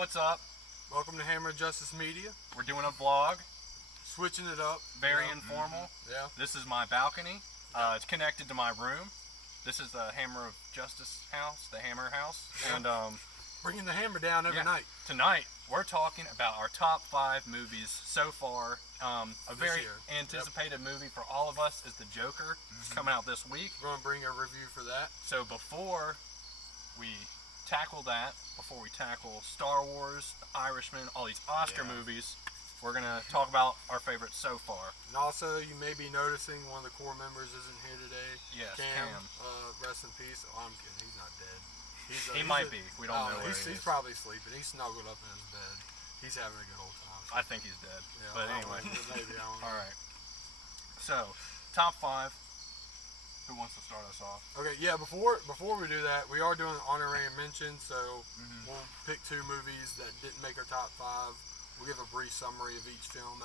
What's up? Welcome to Hammer Justice Media. We're doing a vlog. Switching it up. Very informal. Yeah. This is my balcony. It's connected to my room. This is the Hammer of Justice house, the Hammer house. Yeah. And bringing the hammer down every night. Tonight, we're talking about our top 5 movies so far. A very anticipated movie for all of us is The Joker. It's coming out this week. We're going to bring a review for that. So before we tackle that, before we tackle Star Wars, The Irishman, all these Oscar movies, we're going to talk about our favorites so far. And also, you may be noticing one of the core members isn't here today. Yes, Cam. Rest in peace. Oh, I'm kidding. He's not dead. He might be. We don't know where he's probably sleeping. He's snuggled up in his bed. He's having a good old time. I think he's dead. Yeah, but anyway. Maybe, I don't know. All right. So, top 5. Who wants to start us off? Okay, yeah, before we do that, we are doing honorary mentions, so we'll pick 2 movies that didn't make our top 5. We'll give a brief summary of each film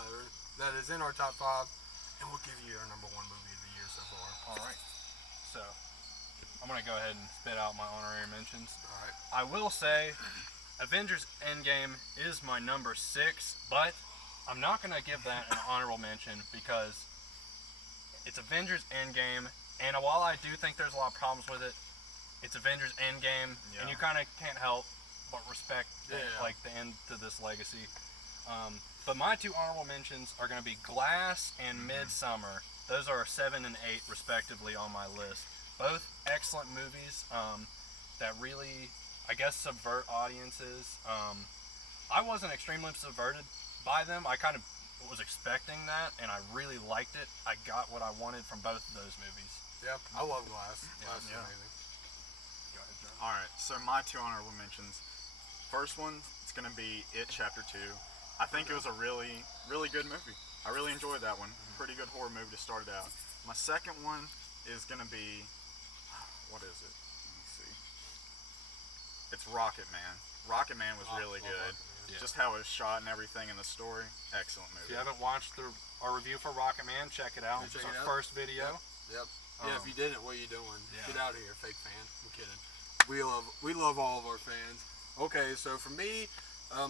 that is in our top 5, and we'll give you our number 1 movie of the year so far. All right. So, I'm going to go ahead and spit out my honorary mentions. All right. I will say, Avengers Endgame is my number 6, but I'm not going to give that an honorable mention because it's Avengers Endgame, and while I do think there's a lot of problems with it, it's Avengers Endgame, and you kind of can't help but respect like the end to this legacy. But my 2 honorable mentions are going to be Glass and Midsummer. Those are 7 and 8 respectively on my list. Both excellent movies that really, I guess, subvert audiences. I wasn't extremely subverted by them. I kind of was expecting that, and I really liked it. I got what I wanted from both of those movies. Yeah, I love Glass. Glass is amazing. Go ahead, Jerm. Alright, so my 2 honorable mentions. First one, it's going to be It Chapter 2. I think it was a really, really good movie. I really enjoyed that one. Pretty good horror movie to start it out. My second one is going to be, what is it? Let me see. It's Rocket Man. Rocket Man was really good. Yeah. Just how it was shot and everything in the story. Excellent If movie. you haven't watched our review for Rocket Man, check it out. It's our first video. Yep. Yeah, if you didn't, what are you doing? Yeah. Get out of here, fake fan. I'm kidding. We love all of our fans. Okay, so for me,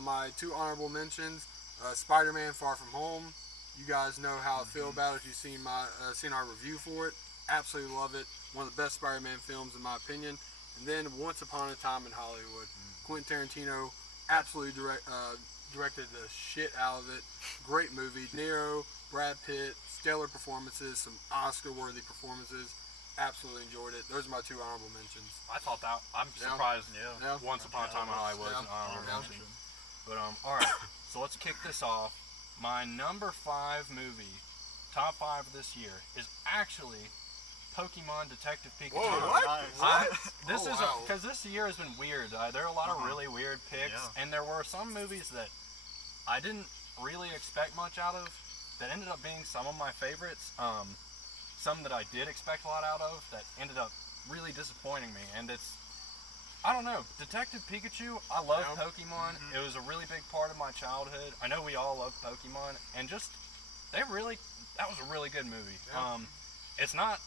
my 2 honorable mentions: Spider-Man: Far From Home. You guys know how I feel about it. If you've seen our review for it, absolutely love it. One of the best Spider-Man films in my opinion. And then Once Upon a Time in Hollywood. Quentin Tarantino absolutely directed the shit out of it. Great movie. Nero, Brad Pitt, stellar performances, some Oscar-worthy performances. Absolutely enjoyed it. Those are my 2 honorable mentions. I thought that. I'm surprised. Yeah. Once Upon a Time in Hollywood is an honorable mention. But all right. So let's kick this off. My number 5 movie, top 5 this year, is actually Pokemon Detective Pikachu. Whoa, what? This is because this year has been weird. There are a lot of really weird picks, and there were some movies that I didn't really expect much out of that ended up being some of my favorites. Some that I did expect a lot out of that ended up really disappointing me, and I don't know. Detective Pikachu, I love Pokemon. It was a really big part of my childhood. I know we all love Pokemon, and that was a really good movie. Yeah. It's not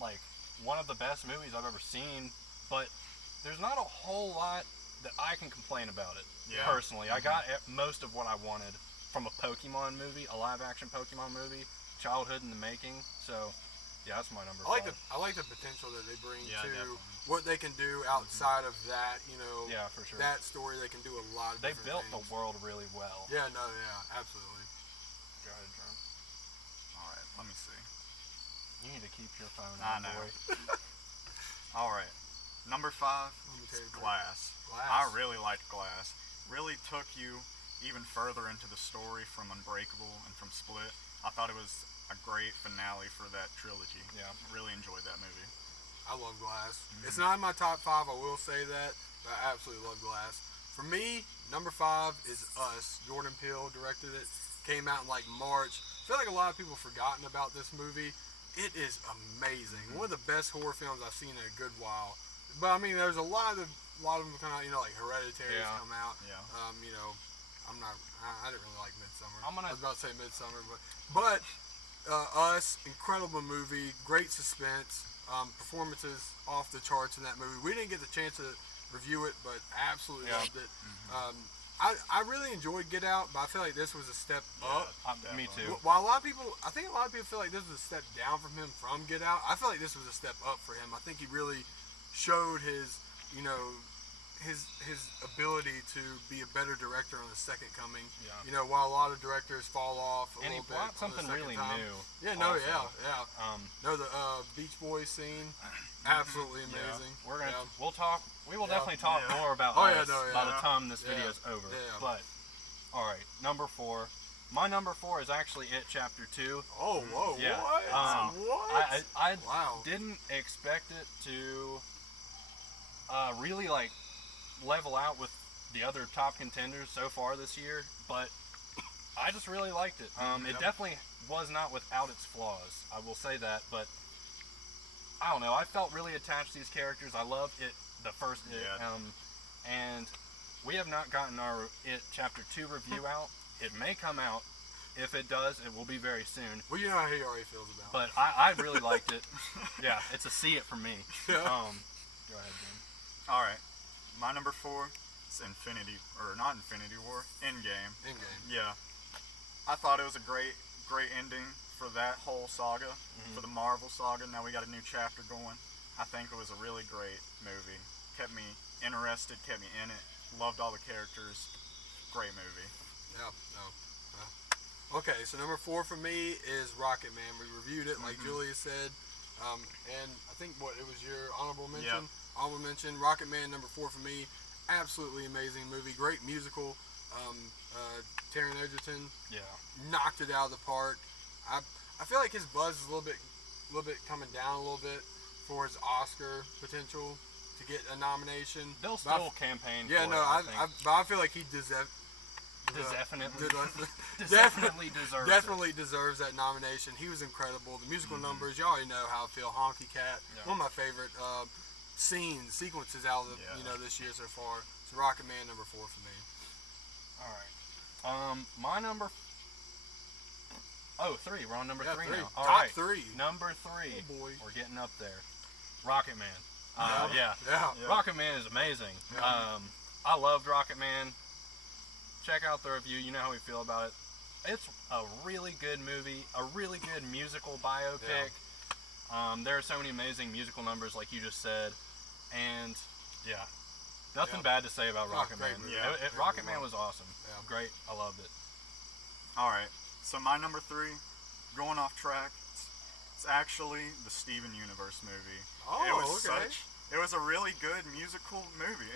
like one of the best movies I've ever seen, but there's not a whole lot that I can complain about it. Personally, I got most of what I wanted from a Pokemon movie, a live-action Pokemon movie, childhood in the making. So, yeah, that's my number 5. I like the potential that they bring to definitely. what they can do outside of that. You know, for sure. that story they can do a lot of. They built things. the world really well. Yeah, absolutely. Go ahead, Jerm. Alright, let me see. You need to keep your phone I on, know. boy. Alright, number 5 is Glass. I really liked Glass. Really took you even further into the story from Unbreakable and from Split. I thought it was a great finale for that trilogy. Yeah. Really enjoyed that movie. I love Glass. It's not in my top 5, I will say that, but I absolutely love Glass. For me, number 5 is Us. Jordan Peele directed it. Came out in like March. I feel like a lot of people have forgotten about this movie. It is amazing. One of the best horror films I've seen in a good while. But I mean, there's a lot of them come out. You know, like Hereditary has come out. Yeah. You know, I didn't really like Midsummer. I was about to say Midsummer, but Us, incredible movie, great suspense, performances off the charts in that movie. We didn't get the chance to review it, but absolutely loved it. I really enjoyed Get Out, but I feel like this was a step up. Me too. While a lot of people, I think a lot of people feel like this was a step down from him from Get Out. I feel like this was a step up for him. I think he really showed his, you know, his ability to be a better director on the second coming. Yeah. You know, while a lot of directors fall off a And he little bit. brought on the something second really time. new. Yeah, no, also. yeah. No, the Beach Boys scene, absolutely amazing. We're gonna Yeah. we'll talk. We will Yeah. definitely talk Yeah. more about Oh, yeah, us no, yeah. by the time this Yeah. video's over. Yeah. But all right, number 4. My number 4 is actually It Chapter 2. Oh, whoa, Yeah. what? What? I Wow. didn't expect it to really like level out with the other top contenders so far this year, but I just really liked it. It Yep. definitely was not without its flaws. I will say that, but I don't know. I felt really attached to these characters. I loved it, the first It, Yeah. and we have not gotten our It Chapter 2 review out. It may come out. If it does, it will be very soon. Well, you know how he already feels about it. But I really liked it. Yeah, it's a see it for me. Yeah. Go ahead, Jim. All right, my number 4 is not Infinity War, Endgame. In-game. Yeah, I thought it was a great ending for that whole saga, for the Marvel saga. Now we got a new chapter going. I think it was a really great movie. Kept me interested, kept me in it. Loved all the characters. Great movie. Yeah, no. Okay, so number 4 for me is Rocket Man. We reviewed it, like Julia said. And I think, it was your honorable mention? Yep. Honorable mention. Rocket Man, number 4 for me. Absolutely amazing movie. Great musical. Taron Egerton Yeah. knocked it out of the park. I feel like his buzz is a little bit coming down a little bit for his Oscar potential to get a nomination. They'll But I still campaign Yeah, for no, it, I think. but I feel like he deserves. Definitely deserves Definitely deserves that nomination. He was incredible. The musical numbers, you already know how I feel. Honky Cat, Yeah. one of my favorite sequences out of this year so far. So Rocket Man, number 4 for me. All right. My number. 3. We're on number 3 3. now. All Top right. 3. Number 3. Oh, boy. We're getting up there. Rocket Man. Yeah. Yeah. Rocket Man is amazing. Yeah. I loved Rocket Man. Check out the review. You know how we feel about it. It's a really good movie, a really good musical biopic. There are so many amazing musical numbers, like you just said, and nothing bad to say about Rocket great Man. movie. Yeah. Rocket Man was awesome. Yeah. Great. I loved it. All right, so my number 3, going off track, it's actually the Steven Universe movie. Oh, it was okay. It was a really good musical movie.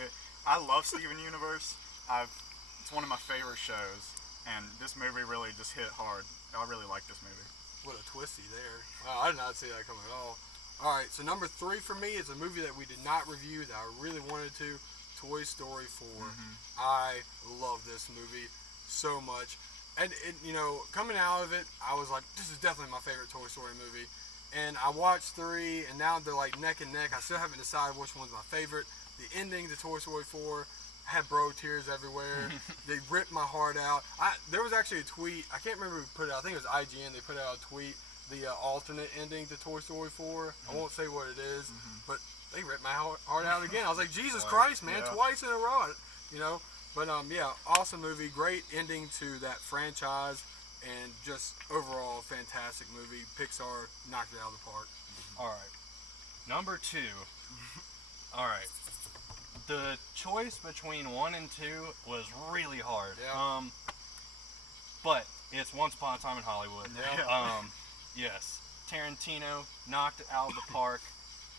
I love Steven Universe. It's one of my favorite shows, and this movie really just hit hard. I really like this movie. What a twisty there. Wow, I did not see that coming at all. All right, so number 3 for me is a movie that we did not review that I really wanted to. Toy Story 4. I love this movie so much. And coming out of it, I was like, this is definitely my favorite Toy Story movie. And I watched 3, and now they're like neck and neck. I still haven't decided which one's my favorite. The ending to Toy Story 4 had bro tears everywhere. They ripped my heart out. There was actually a tweet. I can't remember who put it out. I think it was IGN. They put out a tweet, the alternate ending to Toy Story 4. I won't say what it is, but they ripped my heart out again. I was like, Jesus Christ, man, Yeah. twice in a row. But awesome movie. Great ending to that franchise, and just overall fantastic movie. Pixar knocked it out of the park. All right. Number 2. All right. The choice between 1 and 2 was really hard. Yeah. But it's Once Upon a Time in Hollywood. Yeah. Yes. Tarantino knocked it out of the park.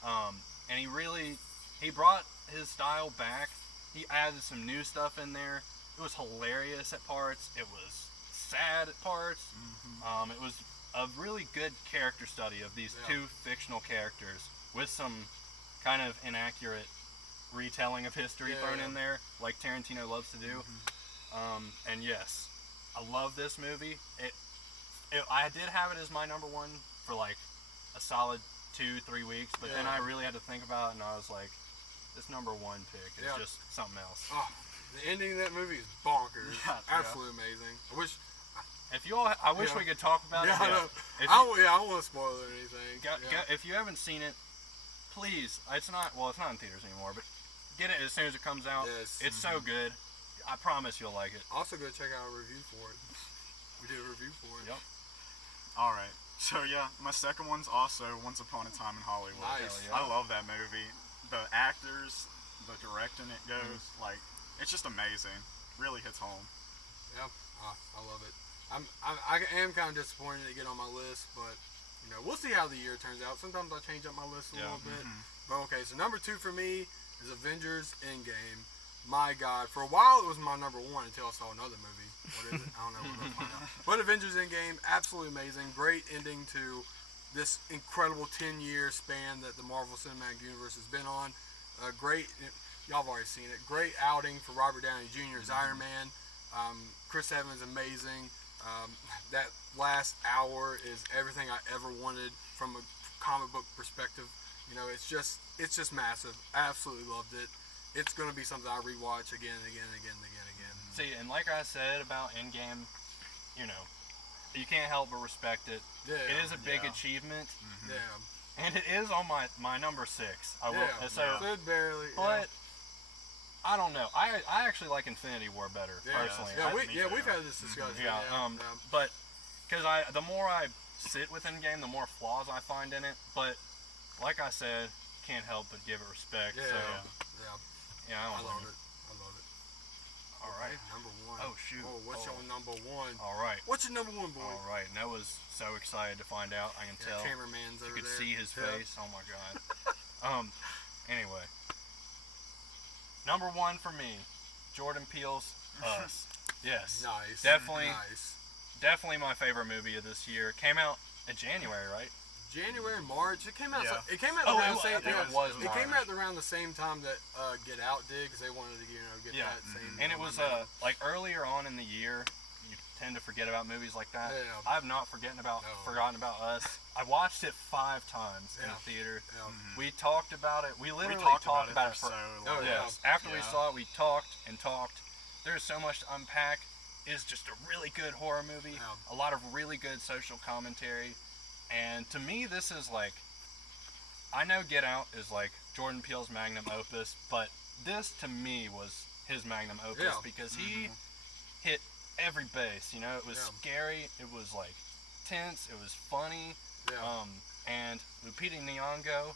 And he brought his style back. He added some new stuff in there. It was hilarious at parts. It was sad at parts. It was a really good character study of these 2 fictional characters with some kind of inaccurate retelling of history thrown in there, like Tarantino loves to do. And yes, I love this movie. I did have it as my number 1 for like a solid 2-3 weeks, but then I really had to think about it, and I was like, this number 1 pick is just something else. Oh, the ending of that movie is bonkers. Yeah. Absolutely amazing. I wish we could talk about it. I know. If I don't want to spoil it or anything. if you haven't seen it, please. It's not in theaters anymore, but get it as soon as it comes out. Yes. It's so good. I promise you'll like it. Also, go check out our review for it. We did a review for it. Yep. All right. So yeah, my second one's also Once Upon a Time in Hollywood. Nice. Hell yeah. I love that movie. The actors, the directing it goes, like, it's just amazing. Really hits home. Yep. I love it. I am kind of disappointed to get on my list, but you know, we'll see how the year turns out. Sometimes I change up my list a little bit. But okay, so number 2 for me is Avengers Endgame. My God, for a while it was my number 1 until I saw another movie. What is it? I don't know what I'll find out. But Avengers Endgame, absolutely amazing. Great ending to this incredible 10-year span that the Marvel Cinematic Universe has been on. Great, y'all have already seen it. Great outing for Robert Downey Jr. as Iron Man. Chris Evans amazing. That last hour is everything I ever wanted from a comic book perspective. You know, it's just massive. I absolutely loved it. It's gonna be something I rewatch again and again and again and again and again. See, and like I said about Endgame, you know, you can't help but respect it. Yeah. It is a big Yeah. achievement, Yeah. and it is on my number 6. I will. Yeah. So, So it barely. but I don't know. I actually like Infinity War better personally. Yeah, me too. we've had this discussion. Yeah. But because the more I sit with Endgame, the more flaws I find in it. But like I said, can't help but give it respect. Yeah. So Yeah. yeah, I don't love blame it. I love it. you. All right. Number 1. Oh shoot. Oh, what's your number 1? All right. What's your number 1, boy? All right. Noah's so excited to find out. I can tell. Cameraman's over You could there. see his Yeah. face. Oh my god. Anyway. Number 1 for me, Jordan Peele's Us. Yes. Nice. Definitely. Nice. Definitely my favorite movie of this year. Came out in January, right? January, March. It came out. Yeah. It came out Oh, around it the same. was- I think yeah, it was It came March. out around the same time that Get Out did, because they wanted to get Yeah. that same. And it was like earlier on in the year. You tend to forget about movies like that. Yeah. I've not forgotten about Us. I watched it 5 times in Yeah. the theater. Yeah. We talked about it. We literally talked talked about it it for for so Oh, long. yeah. yes. After we Yeah. saw it, we talked and talked. There's so much to unpack. It's just a really good horror movie. Yeah. A lot of really good social commentary. And to me, this is like, I know Get Out is like Jordan Peele's magnum opus, but this to me was his magnum opus Yeah. because he hit every base. You know, it was Yeah. scary. It was like tense. It was funny. Yeah. And Lupita Nyong'o,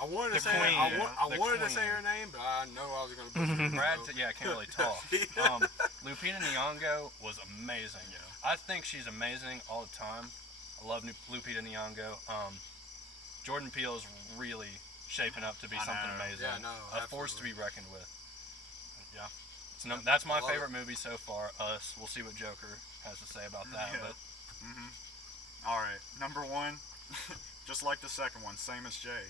I wanted to the say. queen, I the wanted to say queen. her name, but I know I was going to butcher it. Brad, so. yeah, I can't really talk. Lupita Nyong'o was amazing. Yeah. I think she's amazing all the time. I love Lupita Nyong'o. Jordan Peele is really shaping up to be I something know. amazing. Yeah, no, a force to be absolutely. reckoned with. Yeah, that's my I love favorite movie so far. Us. We'll see what Joker has to say about that. Yeah. But All right, number 1, just like the second one, same as Jay.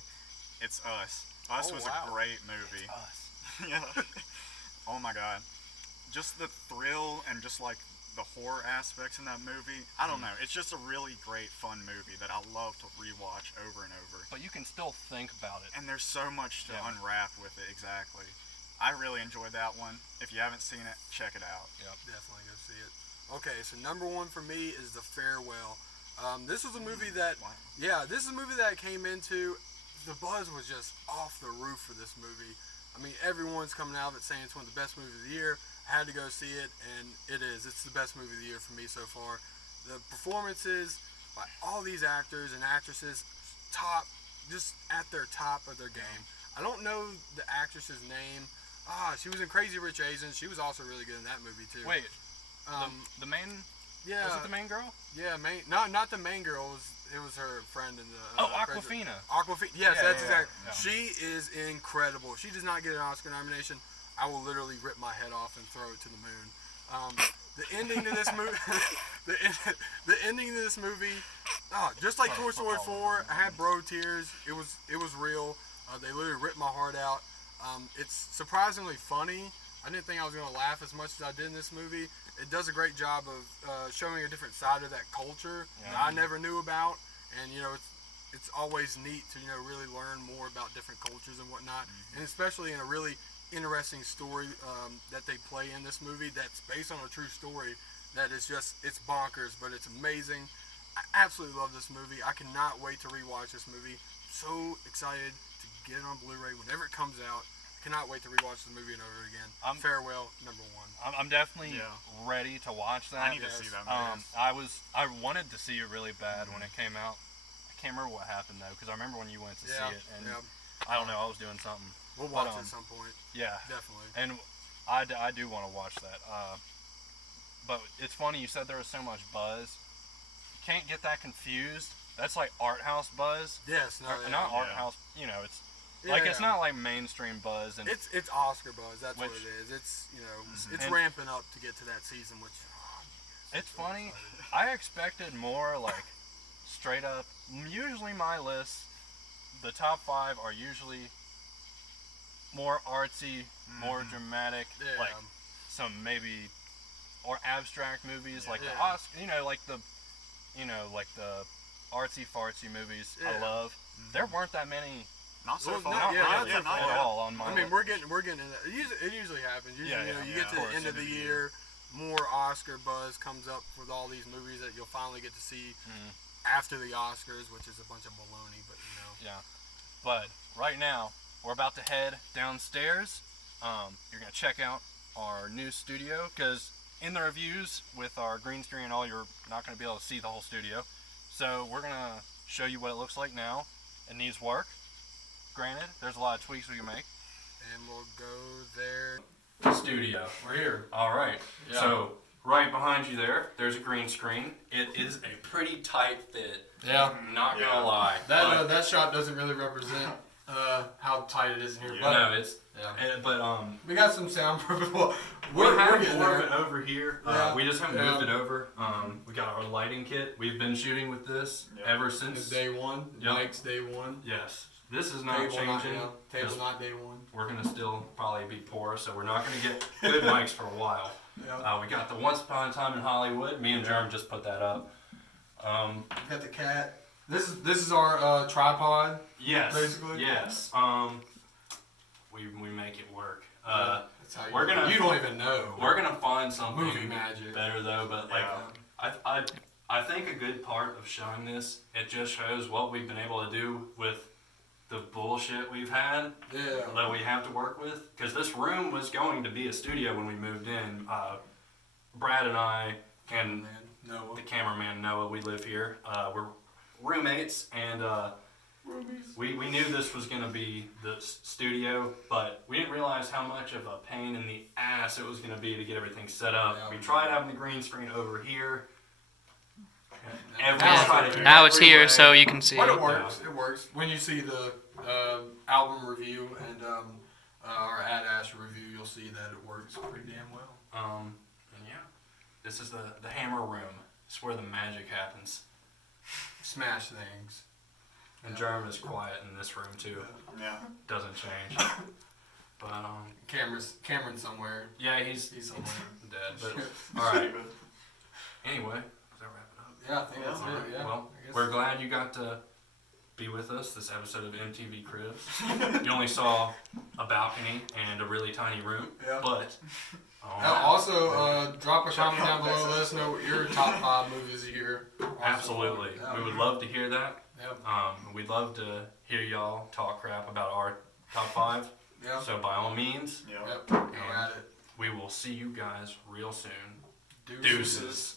It's Us. Us Oh, was wow. a great movie. Us. Yeah. Oh my god. Just the thrill and just like the horror aspects in that movie. I don't know. It's just a really great, fun movie that I love to rewatch over and over. But you can still think about it. And there's so much to Yeah. unwrap with it, exactly. I really enjoyed that one. If you haven't seen it, check it out. Definitely go see it. Okay, so number 1 for me is The Farewell. This was a movie that, Wow. this is a movie that I came into. The buzz was just off the roof for this movie. I mean, everyone's coming out of it saying it's one of the best movies of the year. I had to go see it, and it is. It's the best movie of the year for me so far. The performances by all these actors and actresses, just at their top of their game. I don't know the actress's name. She was in Crazy Rich Asians. She was also really good in that movie too. Wait, the the main yeah, was it the main girl? yeah, not the main girl. It was her friend in the. Oh, Crazy- Awkwafina. Aquafina. Yes, Yeah, that's yeah, exactly. yeah. She is incredible. She does not get an Oscar nomination. I will literally rip my head off and throw it to the moon. The ending to this movie, the ending to this movie, just like Toy Story 4, I had bro tears. It was real. They literally ripped my heart out. It's surprisingly funny. I didn't think I was going to laugh as much as I did in this movie. It does a great job of showing a different side of that culture that I never knew about, and it's always neat to really learn more about different cultures and whatnot, and especially in a really interesting story that they play in this movie that's based on a true story. That is it's bonkers, but it's amazing. I absolutely love this movie. I cannot wait to rewatch this movie. So excited to get it on Blu-ray whenever it comes out. Cannot wait to rewatch the movie and over again. Farewell, number 1. I'm definitely ready to watch that. I need to see that movie. I wanted to see it really bad when it came out. I can't remember what happened though, because I remember when you went to see it, and I don't know, I was doing something. We'll watch it at some point. Yeah, definitely. And I do want to watch that. But it's funny you said there was so much buzz. You can't get that confused. That's like art house buzz. Yes, not art house. You know, it's it's not like mainstream buzz. And it's Oscar buzz. That's what it is. It's it's ramping up to get to that season, which. It's funny. I expected more like straight up. Usually my lists, the top 5 are usually more artsy, more dramatic, like some maybe or abstract movies, like the Oscar, like the artsy fartsy movies. I love. There weren't that many. Not so far. Not at all on my. I mean, we're getting into that. It usually happens. Usually, you get to the end of the year, more Oscar buzz comes up with all these movies that you'll finally get to see after the Oscars, which is a bunch of baloney, but Yeah, but right now we're about to head downstairs. You're gonna check out our new studio, because in the reviews with our green screen and all, you're not gonna be able to see the whole studio. So we're gonna show you what it looks like now. It needs work. Granted, there's a lot of tweaks we can make. And we'll go there. Studio. We're here. All right. Yeah. So right behind you there's a green screen. It is a pretty tight fit. Yeah. Not gonna lie. That shot doesn't really represent how tight it is in here. Yeah. But, no, it's but we got some soundproof. We're having more of it over here. We just haven't moved it over. We got our lighting kit. We've been shooting with this ever since day 1. Mike's day 1. Yes. This is not changing. Table not day 1. We're gonna still probably be poor, so we're not gonna get good mics for a while. We got the Once Upon a Time in Hollywood. Me and Jerm just put that up. Got the cat. This is our tripod. Yes. Basically. Yes. We make it work. That's how you don't even know. We're gonna find something movie magic better though, but I think a good part of showing this, it just shows what we've been able to do with the bullshit we've had that we have to work with. Because this room was going to be a studio when we moved in. Brad and I and the cameraman Noah, we live here. We're roommates, and we knew this was going to be the studio, but we didn't realize how much of a pain in the ass it was going to be to get everything set up. We tried having the green screen over here. Now it's here, so you can see. But it works. It works. When you see the album review and our Ad Ash review, you'll see that it works pretty damn well. And this is the Hammer Room. It's where the magic happens. Smash things. And Jerm is quiet in this room too. Yeah. Doesn't change. But Cameron somewhere. Yeah, he's somewhere dead. But all right. Anyway, does that wrap it up? Yeah, I think that's it. Yeah. Well, we're glad you got to be with us this episode of MTV Cribs. You only saw a balcony and a really tiny room, but. Also, drop a comment down below. Let us know what your top 5 movies of the year. Absolutely, we would love to hear that. Yep. We'd love to hear y'all talk crap about our top 5. Yeah. So by all means, go at it. We will see you guys real soon. Deuces.